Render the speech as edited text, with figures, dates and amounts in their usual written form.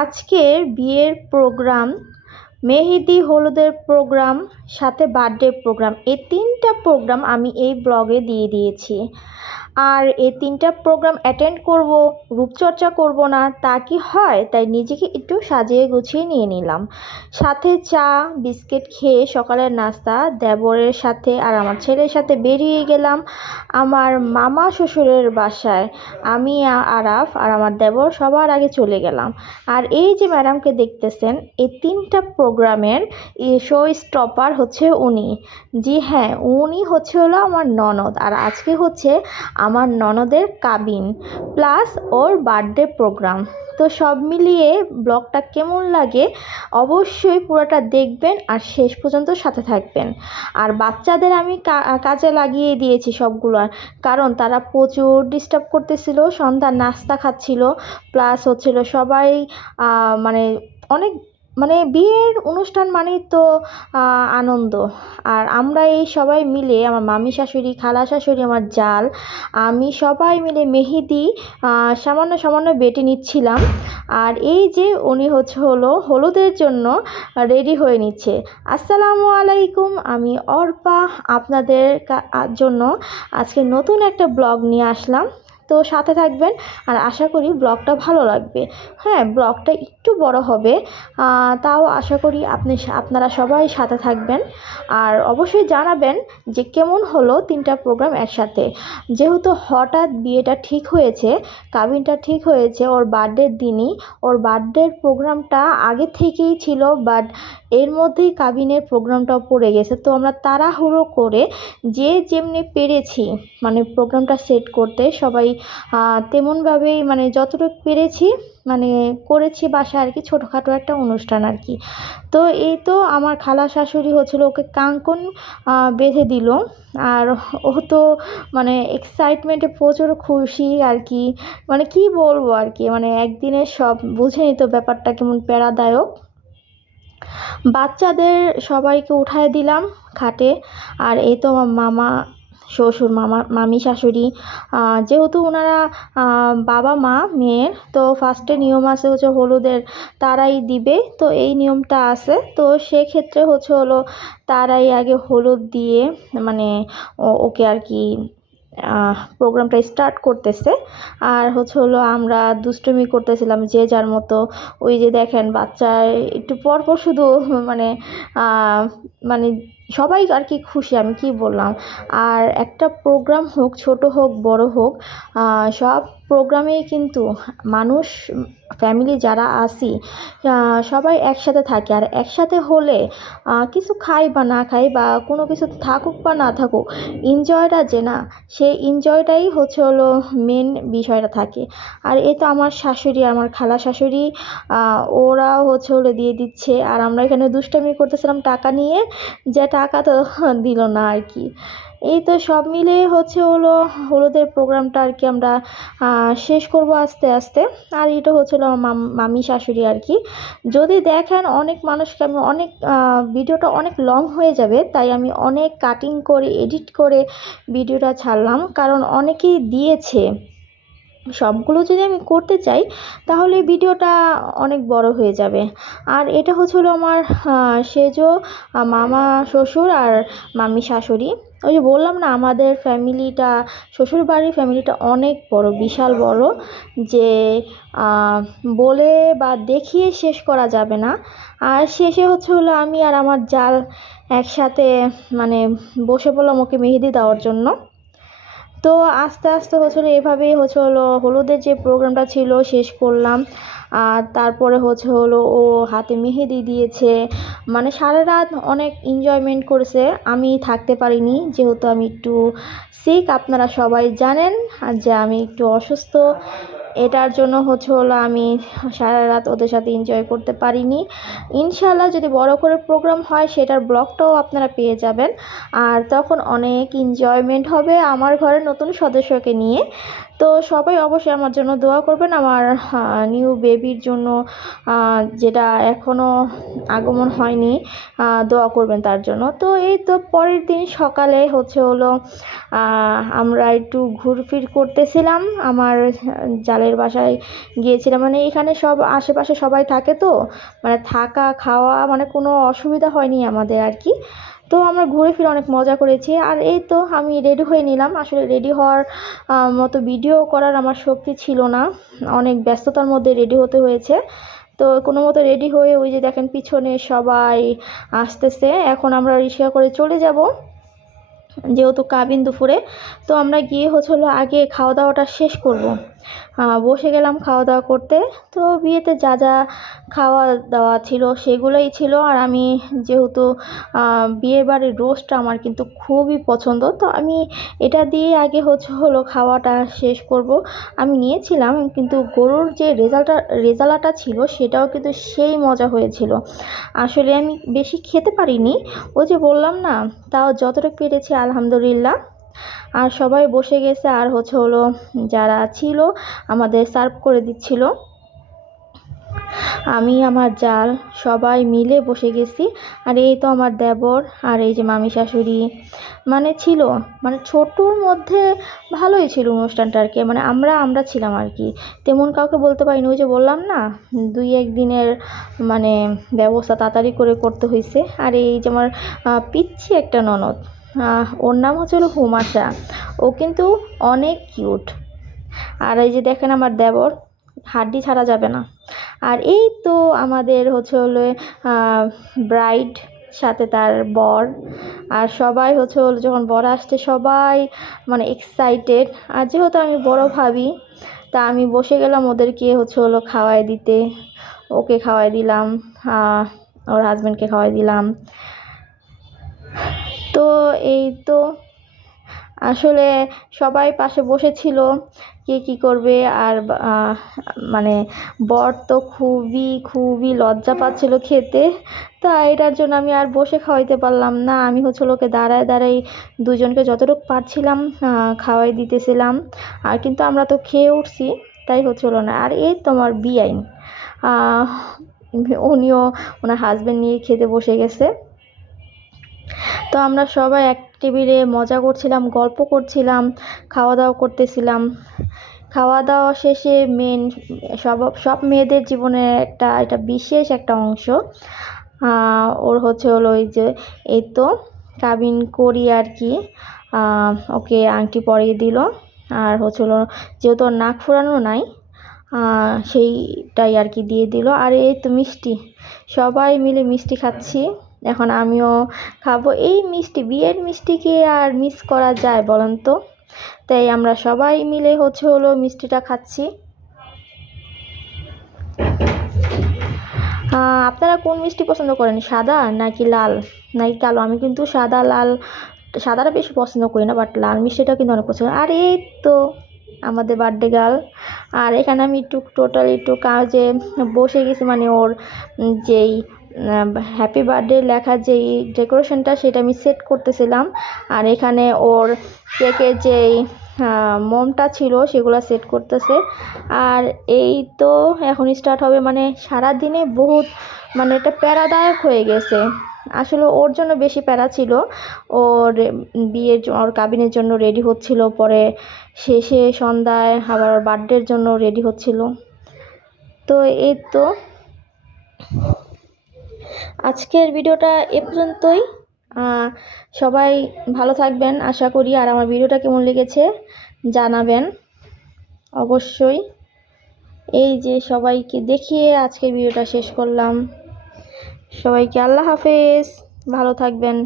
আজকের বিয়ের প্রোগ্রাম, মেহেদি হলুদের প্রোগ্রাম, সাথে বার্থডে প্রোগ্রাম, এই ৩টা প্রোগ্রাম আমি এই ব্লগে দিয়ে দিয়েছি। আর এই ৩টা প্রোগ্রাম অ্যাটেন্ড করব, রূপচর্চা করব না তা কি হয়? তাই নিজেকে একটু সাজিয়ে গুছিয়ে নিয়ে নিলাম। সাথে চা বিস্কিট খেয়ে সকালের নাস্তা দেবরের সাথে আর আমার ছেলের সাথে বেরিয়ে গেলাম আমার মামা শ্বশুরের বাসায়। আমি আরাফ আর আমার দেবর সবার আগে চলে গেলাম। আর এই যে ম্যাডামকে দেখতেছেন, এই ৩টা প্রোগ্রামের শো স্টপার হচ্ছে উনি। জি হ্যাঁ, উনি হলো আমার ননদ। আর আজকে হচ্ছে আমার ননদের কাবিন প্লাস ওর বার্থডে প্রোগ্রাম। তো সব মিলিয়ে ব্লগটা কেমন লাগে অবশ্যই পুরোটা দেখবেন আর শেষ পর্যন্ত সাথে থাকবেন। আর বাচ্চাদের আমি কাজে লাগিয়ে দিয়েছি সবগুলো, কারণ তারা প্রচুর ডিস্টার্ব করতেছিল, সন্ধ্যার নাস্তা খাচ্ছিল, প্লাস হচ্ছিল সবাই মানে অনেক বিয়ের অনুষ্ঠান মানেই তো আনন্দ। আর আমরা এই সবাই মিলে আমার মামি শাশুড়ি, খালা শাশুড়ি, আমার জাল, আমি সবাই মিলে মেহেদি সামান্য সামান্য বেটে নিচ্ছিলাম। আর এই যে উনি হলুদের জন্য রেডি হয়ে নিচ্ছে। আসসালামু আলাইকুম, আমি অর্পা আপনাদের জন্য আজকে নতুন একটা ব্লগ নিয়ে আসলাম। তো সাথে থাকবেন আর আশা করি ব্লগটা ভালো লাগবে। হ্যাঁ, ব্লগটা একটু বড় হবে, তাও আশা করি আপনারা সবাই সাথে থাকবেন। আর অবশ্যই জানাবেন যে কেমন হলো 3টা প্রোগ্রাম একসাথে। যেহেতু হঠাৎ বিয়েটা ঠিক হয়েছে, কাবিনটা ঠিক হয়েছে ওর বার্থডের দিনই। ওর বার্থডের প্রোগ্রামটা আগে থেকেই ছিল, বাট এর মধ্যেই কাবিনের প্রোগ্রামটাও পড়ে গেছে। তো আমরা তাড়াহুড়ো করে যে যেমনি পেরেছি প্রোগ্রামটা সেট করতে সবাই তেমনভাবেই যতটুকু পেরেছি করেছি বাসায় আর কি, ছোটোখাটো একটা অনুষ্ঠান আর কি। তো এই তো আমার খালা শাশুড়ি ওকে কাঙ্কন বেঁধে দিল। আর ও তো এক্সাইটমেন্টে প্রচুর খুশি আর কি, কি বলবো আর কি, একদিনে সব বুঝে নিত ব্যাপারটা কেমন প্যারাদায়ক। বাচ্চাদের সবাইকে উঠায় দিলাম খাটে। আর এই তো আমার মামা শ্বশুর, মামি শাশুড়ি, যেহেতু ওনারা বাবা মা মেয়ের, তো ফার্স্টে নিয়ম আছে হলুদের তারাই দিবে। তো এই নিয়মটা আছে, তো সেক্ষেত্রে তারাই আগে হলুদ দিয়ে ওকে আর কি প্রোগ্রামটা স্টার্ট করতেছে। আর আমরা দুষ্টুমি করতেছিলাম যে যার মতো। ওই যে দেখেন বাচ্চা একটু পরপর শুধু মানে মানে সবাই আর কি খুশি, আমি কি বললাম। আর একটা প্রোগ্রাম হোক, ছোট হোক বড় হোক, সব প্রোগ্রামেই কিন্তু মানুষ ফ্যামিলি যারা আসি সবাই একসাথে থাকে। আর একসাথে হলে কিছু খাই বা না খাই বা কোনো কিছু থাকুক বা না থাকুক, এনজয়টা যে না, সেই এনজয়টাই মেন বিষয়টা থাকে। আর এই তো আমার শাশুড়ি, আমার খালা শাশুড়ি, ওরা দিয়ে দিচ্ছে। আর আমরা এখানে দুষ্টামি করতেছিলাম টাকা নিয়ে, যে টাকা তো দিল না আর কি। এই তো সব মিলে হলুদের প্রোগ্রামটা আর কি আমরা শেষ করব আস্তে আস্তে। আর এটা আমার মামি শাশুড়ি আর কি। যদি দেখেন অনেক মানুষকে আমি অনেক ভিডিওটা অনেক লং হয়ে যাবে, তাই আমি অনেক কাটিং করে এডিট করে ভিডিওটা ছাড়লাম, কারণ অনেকেই দিয়েছে। সবগুলো যদি আমি করতে চাই তাহলে ভিডিওটা অনেক বড় হয়ে যাবে। আর এটা আমার সেজো মামা শ্বশুর আর মামি শাশুড়ি। ওই যে বললাম না, আমাদের ফ্যামিলিটা, শ্বশুরবাড়ির ফ্যামিলিটা অনেক বড়, বিশাল বড়, যে বলে বা দেখিয়ে শেষ করা যাবে না। আর শেষে আমি আর আমার জাল একসাথে বসে পড়লাম ওকে মেহেদি দেওয়ার জন্য। তো আস্তে আস্তে এভাবেই হলুদের যে প্রোগ্রামটা ছিল শেষ করলাম। আর তারপরে ও হাতে মেহেদি দিয়েছে, সারা রাত অনেক এনজয়মেন্ট করেছে। আমি থাকতে পারিনি, যেহেতু আমি একটু সিক, আপনারা সবাই জানেন যে আমি একটু অসুস্থ। এটার জন্য আমি সারা রাত ওদের সাথে এনজয় করতে পারিনি। ইনশাআল্লাহ যদি বড় করে প্রোগ্রাম হয় সেটার ব্লগটাও আপনারা পেয়ে যাবেন। আর তখন অনেক এনজয়মেন্ট হবে আমার ঘরের নতুন সদস্যকে নিয়ে। তো সবাই অবশ্যই আমার জন্য দোয়া করবেন, আমার নিউ বেবির জন্য, যেটা এখনও আগমন হয়নি, দোয়া করবেন তার জন্য। তো এই তো পরের দিন সকালে হলো আমরা একটু ঘুরফির করতেছিলাম, আমার জালের বাসায় গিয়েছিলাম। মানে এখানে সব আশেপাশে সবাই থাকে, তো মানে থাকা খাওয়া মানে কোনো অসুবিধা হয়নি আমাদের আর কি। তো আমরা ঘুরে ফিরে অনেক মজা করেছি। আর এই তো আমি রেডি হয়ে নিলাম। আসলে রেডি হওয়ার মতো ভিডিও করার আমার শক্তি ছিল না, অনেক ব্যস্ততার মধ্যে রেডি হতে হয়েছে। তো কোনো মতো রেডি হয়ে ওই যে দেখেন পিছনে সবাই আসতেছে। এখন আমরা রিক্সা করে চলে যাব, যেহেতু কাবিন দুপুরে। তো আমরা গিয়ে হলো আগে খাওয়া দাওয়াটা শেষ করব। বসে গেলাম খাওয়া দাওয়া করতে। তো বিয়েতে যা যা খাওয়া দাওয়া ছিল সেগুলোই ছিল। আর আমি যেহেতু বিয়ের বাড়ির রোস্টটা আমার কিন্তু খুবই পছন্দ, তো আমি এটা দিয়ে আগে হলো খাওয়াটা শেষ করব। আমি নিয়েছিলাম, কিন্তু গরুর যে রেজালাটা ছিল সেটাও কিন্তু সেই মজা হয়েছিল। আসলে আমি বেশি খেতে পারিনি, ওই যে বললাম না, তাও যতটুকু পেরেছি আলহামদুলিল্লাহ। আর সবাই বসে গেছে, আর হলো যারা ছিল আমাদের সার্ভ করে দিচ্ছিল। আমি আমার জাল সবাই মিলে বসে গেছি। আর এই তো আমার দেবর আর এই যে মামি শাশুড়ি মানে ছিল, মানে ছোটোর মধ্যে ভালোই ছিল অনুষ্ঠানটা আর কি। মানে আমরা ছিলাম আর কি, তেমন কাউকে বলতে পারিনি। ওই যে বললাম না, 2-1 দিনের মানে ব্যবস্থা তাড়াতাড়ি করে করতে হয়েছে। আর এই যে আমার পিচ্ছি একটা ননদ, ওর নাম হলো হুমাশা, ও কিন্তু অনেক কিউট। আর এই যে দেখেন আমার দেবর, হাড্ডি ছাড়া যাবে না। আর এই তো আমাদের হলো ব্রাইড, সাথে তার বর। আর সবাই হলো যখন বর আসছে সবাই মানে এক্সাইটেড। আর যেহেতু আমি বড় ভাবি, তা আমি বসে গেলাম ওদেরকে হলো খাওয়াই দিতে। ওকে খাওয়াই দিলাম, ওর হাজব্যান্ডকে খাওয়াই দিলাম। তো এই তো আসলে সবাই পাশে বসেছিল কে কী করবে। আর মানে বর তো খুবই লজ্জা পাচ্ছিল খেতে, তা এটার জন্য আমি আর বসে খাওয়াইতে পারলাম না। আমি হলো ওকে দাঁড়ায় দুজনকে যতটুকু পারছিলাম খাওয়াই দিতেছিলাম। আর কিন্তু আমরা তো খেয়ে উঠছি, তাই হচ্ছিলো না। আর এই তোমার বিআইন, উনিও ওনার হাজব্যান্ড নিয়ে খেতে বসে গেছে। তো আমরা সবাই এক টেবিলে মজা করছিলাম, গল্প করছিলাম, খাওয়া দাওয়া করতেছিলাম। খাওয়া দাওয়া শেষে সব মেয়েদের জীবনের এটা বিশেষ একটা অংশ। ওর হলো ওই যে এই তো কাবিন করি আর কি, ওকে আংটি পরিয়ে দিল। আর হলো যেহেতু ওর নাক ফুরানো নাই, সেইটাই আর কি দিয়ে দিল। আর এই তো মিষ্টি, সবাই মিলে মিষ্টি খাচ্ছি। এখন আমিও খাবো এই মিষ্টি, বিয়ের মিষ্টিকে আর মিস করা যায় বলেন তো? তাই আমরা সবাই মিলে হলো মিষ্টিটা খাচ্ছি। আপনারা কোন মিষ্টি পছন্দ করেন, সাদা নাকি লাল নাকি কালো? আমি কিন্তু সাদাটা বেশি পছন্দ করি না, বাট লাল মিষ্টিটা কিন্তু অনেক পছন্দ। আর এই তো আমাদের বার্থডে গার্ল। আর এখানে আমি একটু কাজে বসে গেছি, মানে ওর যেই হ্যাপি বার্থডে লেখা যেই ডেকোরেশনটা সেটা আমি সেট করতেছিলাম। আর এখানে ওর কেকের যেই মোমটা ছিল সেগুলো সেট করতেছে। আর এই তো এখন স্টার্ট হবে। মানে সারাদিনে বহুত মানে একটা প্যারাদায়ক হয়ে গেছে। আসলে ওর জন্য বেশি প্যারা ছিল, ওর ওর কাবিনের জন্য রেডি হচ্ছিল, পরে শেষে সন্ধ্যায় আবার ওর বার্থডের জন্য রেডি হচ্ছিল। তো এই তো আজকের ভিডিওটা এ পর্যন্তই। সবাই ভালো থাকবেন আশা করি। আর আমার ভিডিওটা কেমন লেগেছে জানাবেন অবশ্যই। এই যে সবাইকে দেখিয়ে আজকের ভিডিওটা শেষ করলাম। সবাইকে আল্লাহ হাফেজ, ভালো থাকবেন।